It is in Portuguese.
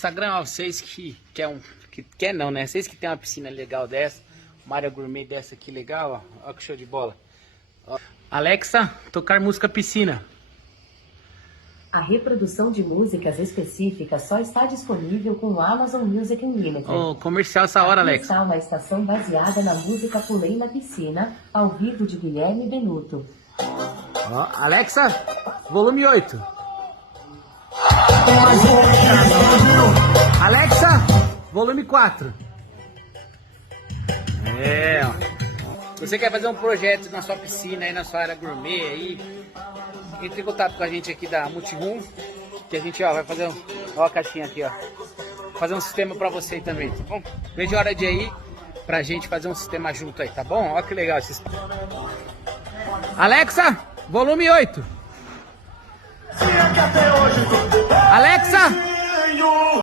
Instagram, ó, vocês que quer não, né? Vocês que tem uma piscina legal dessa, uma área gourmet dessa aqui legal, ó. Ó que show de bola. Ó. Alexa, tocar música piscina. A reprodução de músicas específicas só está disponível com o Amazon Music Unlimited. Ô, comercial essa hora, Aqui Alexa. está uma estação baseada na música Pulei na Piscina, ao vivo de Guilherme Benuto. Ó, Alexa, volume 8. Alexa, volume 4. É, ó. Se você quer fazer um projeto na sua piscina, aí na sua área gourmet, aí, entre em contato com a gente aqui da Multiroom, que a gente, ó, vai fazer ó, a caixinha aqui, ó. Fazer um sistema pra você aí também, tá bom? Veja a hora de ir pra gente fazer um sistema junto aí, tá bom? Ó que legal esse. Alexa, volume 8. Alexa!